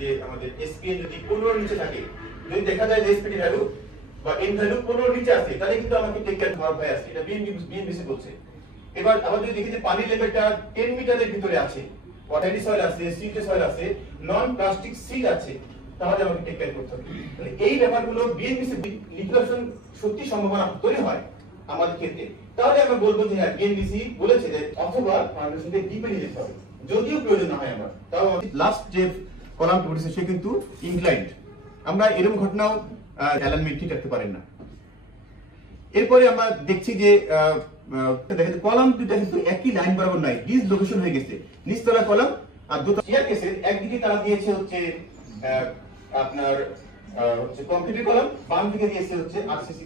যে আমাদের এসপিএন যদি 15 নিচে থাকে, যদি দেখা যায় যে এসপিডি ভ্যালু বা এন ভ্যালু 15 নিচে আছে, তাহলে কিন্তু আমাকে টেক কেয়ার করার ভয় আছে। এটা বিএনবিসি বলছে। এবার আমরা যদি দেখি যে পানির লেভেলটা 10 মিটারের ভিতরে আছে, ওয়াটারি সয়েল আছে, সিল্টেড সয়েল আছে, নন প্লাস্টিক সিল আছে, তাহলে আমাকে টেক কেয়ার করতে হবে। তাহলে এই ব্যাপারগুলো বিএনবিসি লিকুইডেশন সত্যি সম্ভাবনা তৈরি হয় আমাদের ক্ষেত্রে, তাহলে আমরা বলবো যে হ্যাঁ বিএনবিসি বলেছে যে অথবা ফাউন্ডেশন থেকে ডিপে নিয়ে যেতে হবে, যদিও প্রয়োজন না হয় আমার। তাও লাস্ট যে কলামটি উঠেছে সে কিন্তু ইনক্লাইন্ড। আমরা এরকম ঘটনাও অ্যালাইনমেন্ট ঠিক রাখতে পারেন না। এরপরে আমরা দেখছি যে দেখেন কলাম দুটো কিন্তু একই লাইন বরাবর নাই, ডিসলোকেশন হয়ে গেছে। নিচতলা কলাম আর দুটো শিয়ার কেসের একদিকে তারা দিয়েছে হচ্ছে আপনার হচ্ছে কংক্রিটের কলাম, বাম দিকে দিয়েছে হচ্ছে আরসিসি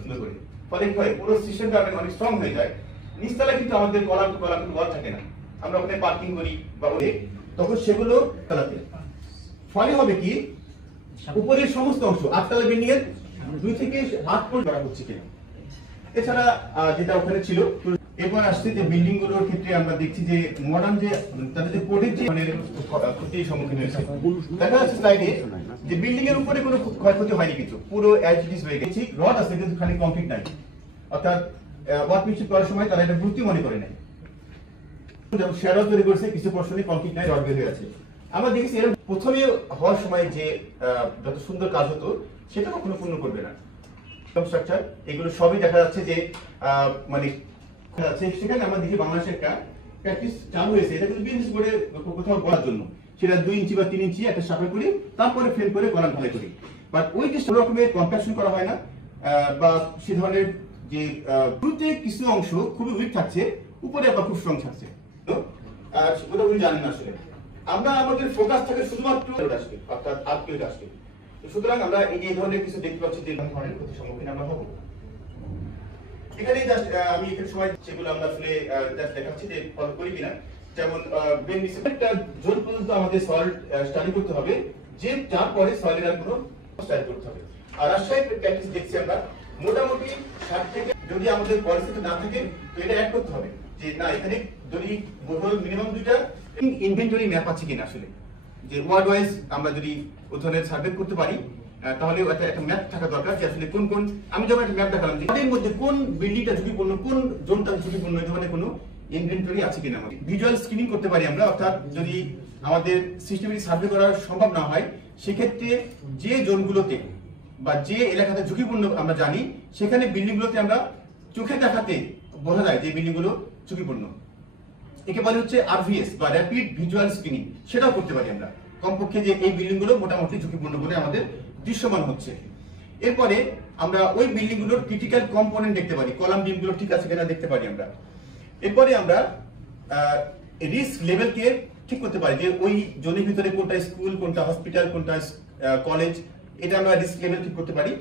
সুন্দর করে। ফলে কি হয়, পুরো সিস্টেমটা অনেক স্ট্রং হয়ে যায়। নিচতলা কিন্তু আমাদের কলাম টু কলাম ওয়াল থাকে না, আমরা ওখানে পার্কিং করি বা ওই তখন সেগুলো চালাতে। ফলে হবে কি, উপরের সমস্ত অংশ 8 তলা বিল্ডিং এর 2 থেকে 8 ফুট করা হচ্ছে কিনা। এছাড়া যেটা ওখানে ছিল। এরপর আসছে যে বিল্ডিং গুলোর ক্ষেত্রে আমরা দেখছি যে মডার্ন যে তাদের যে কোডের যে মানে ক্ষতির সম্মুখীন হয়েছে। দেখা যাচ্ছে স্লাইডে যে বিল্ডিং এর উপরে কোনো ক্ষয়ক্ষতি হয়নি, কিছু পুরো অ্যাজ ইট ইজ হয়ে গেছে। রড আছে কিন্তু খালি কংক্রিট নাই, অর্থাৎ ওয়ার্কম্যানশিপ করার সময় তারা এটা গুরুত্ব মনে করে নাই। যেমন শ্যাডো তৈরি করেছে, কিছু পোর্শনে কংক্রিট নাই, রড বের হয়ে আছে। আমরা দেখেছি এর প্রথমে হওয়ার সময় যে যত সুন্দর কাজ হতো সেটা কখনো পূর্ণ করবে না। স্ট্রাকচার এগুলো সবই দেখা যাচ্ছে যে মানে সেখানে আমরা দেখি বাংলাদেশে একটা প্র্যাকটিস চালু হয়েছে, এটা কিন্তু বিজনেস বোর্ডে কোথাও বলার জন্য, সেটা 2 ইঞ্চি বা 3 ইঞ্চি একটা শাখা করি, তারপরে ফ্রেম করে কলাম ঢালাই করি। বাট ওই যে সব রকমের কম্প্যাকশন করা হয় না, বা সে ধরনের যে শুরুতে কিছু অংশ খুবই উইক থাকছে, উপরে আবার খুব স্ট্রং থাকছে। আর ওটা উনি জানেন না। আসলে আমরা আমাদের ফোকাস থাকে শুধুমাত্র আসবে, অর্থাৎ আর্কিটেক্ট আসবে। সুতরাং আমরা এই ধরনের কিছু দেখতে পাচ্ছি যে ধরনের ক্ষতির সম্মুখীন আমরা হবো। এখানে জাস্ট আমি এখানে সময় যেগুলো আমরা আসলে জাস্ট দেখাচ্ছি যে ফলো করি কিনা। যেমন বেনিফিটটা জোন পর্যন্ত আমাদের সয়েল স্টাডি করতে হবে, যে তারপরে সয়েলের আর কোনো স্টাডি করতে হবে। আর রাজশাহী প্র্যাকটিস দেখছি আমরা মোটামুটি 60 থেকে, যদি আমাদের পরিস্থিতি না থাকে তো এটা অ্যাড করতে হবে যে না এখানে যদি মিনিমাম 2টা ইনভেন্টরি ম্যাপ আছে কিনা। আসলে যে ওয়ার্ড ওয়াইজ আমরা যদি ওই ধরনের সার্ভে করতে পারি, তাহলে একটা ম্যাপ থাকা দরকার যে আসলে কোন কোন, আমি যেমন একটা ম্যাপ দেখালাম যে এর মধ্যে কোন বিল্ডিংটা ঝুঁকিপূর্ণ, কোন জোনটা ঝুঁকিপূর্ণ, এই ধরনের কোনো ইনভেন্টরি আছে কিনা। আমাদের ভিজুয়াল স্ক্রিনিং করতে পারি আমরা, অর্থাৎ যদি আমাদের সিস্টেমেটিক সার্ভে করা সম্ভব না হয় সেক্ষেত্রে যে জোনগুলোতে বা যে এলাকাতে ঝুঁকিপূর্ণ আমরা জানি, সেখানে বিল্ডিংগুলোতে আমরা চোখে দেখাতে বোঝা যায় যে বিল্ডিংগুলো ঝুঁকিপূর্ণ। একে বলে হচ্ছে আরভিএস বা র্যাপিড ভিজুয়াল স্ক্রিনিং, সেটাও করতে পারি আমরা কমপক্ষে যে এই বিল্ডিংগুলো মোটামুটি ঝুঁকিপূর্ণ বলে আমাদের দৃশ্যমান হচ্ছে। এরপরে আমরা ওই বিল্ডিংগুলোর ক্রিটিক্যাল কম্পোনেন্ট দেখতে পারি, কলাম বিমগুলো ঠিক আছে কিনা দেখতে পারি আমরা। এরপরে আমরা রিস্ক লেভেলকে ঠিক করতে পারি যে ওই জোনের ভিতরে কোনটা স্কুল, কোনটা হসপিটাল, কোনটা কলেজ, এটা আমরা রিস্ক লেভেল ঠিক করতে পারি।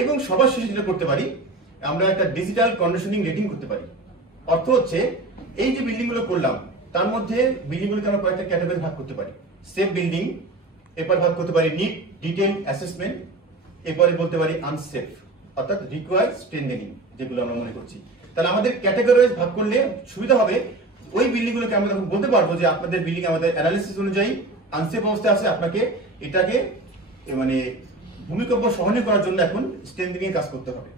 এবং সবার শেষে যেটা করতে পারি, আমরা একটা ডিজিটাল কন্ডিশনিং রেটিং করতে পারি। অর্থ হচ্ছে এই যে বিল্ডিংগুলো করলাম তার মধ্যে বিল্ডিংগুলোকে আমরা কয়েকটা ক্যাটাগরি ভাগ করতে পারি। সেফ বিল্ডিং, এরপর ভাগ করতে পারি নিড ডিটেইল অ্যাসেসমেন্ট, এরপরে বলতে পারি আনসেফ, অর্থাৎ রিকোয়ার স্ট্রেনথেনিং, যেগুলো আমরা মনে করছি। তাহলে আমাদের ক্যাটাগরি ওয়াইজ ভাগ করলে সুবিধা হবে। ওই বিল্ডিংগুলোকে আমরা তখন বলতে পারবো যে আপনাদের বিল্ডিং আমাদের অ্যানালিসিস অনুযায়ী আনসেফ অবস্থায় আছে, আপনাকে এটাকে মানে ভূমিকম্প সহনীয় করার জন্য এখন স্ট্রেনথেনিং এর কাজ করতে হবে।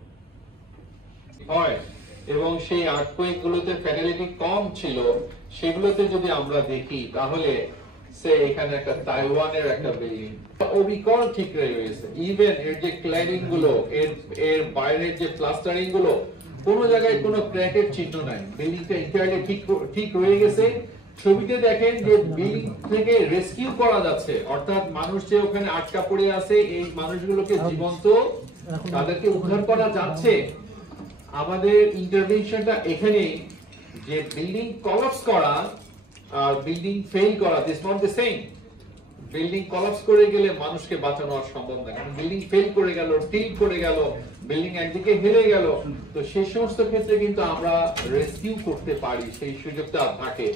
হয় এবং সেই আর্থকুয়েক গুলোতে ফ্যাটালিটি কম ছিল, সেগুলোতে যদি আমরা দেখি তাহলে সে এখানে একটা তাইওয়ানের একটা বিল্ডিং অবিকল ঠিক রয়েছে। ইভেন এর যে ক্ল্যাডিং গুলো, এর বাইরের যে প্লাস্টারিং গুলো, কোনো জায়গায় কোনো ক্র্যাকের চিহ্ন নাই, বিল্ডিংটা এনটায়ারলি ঠিক রয়ে গেছে। ছবিতে দেখেন যে বিল্ডিং থেকে রেস্কিউ করা যাচ্ছে, অর্থাৎ মানুষ যে ওখানে আটকা পড়ে আছে এই মানুষগুলোকে জীবন্ত তাদেরকে উদ্ধার করা যাচ্ছে। আমাদের ইন্টারভেনশনটা এখানে যে বিল্ডিং কলাপস করা আর বিল্ডিং ফেল করা, this not the same. Building collapse করে গেলে মানুষকে বাঁচানো আর সম্ভব না, কারণ বিল্ডিং ফেল করে গেল, টিল্ট করে গেল, বিল্ডিং একদিকে হেলে গেল, তো সেই সমস্ত ক্ষেত্রে কিন্তু আমরা রেস্কিউ করতে পারি, সেই সুযোগটা থাকে।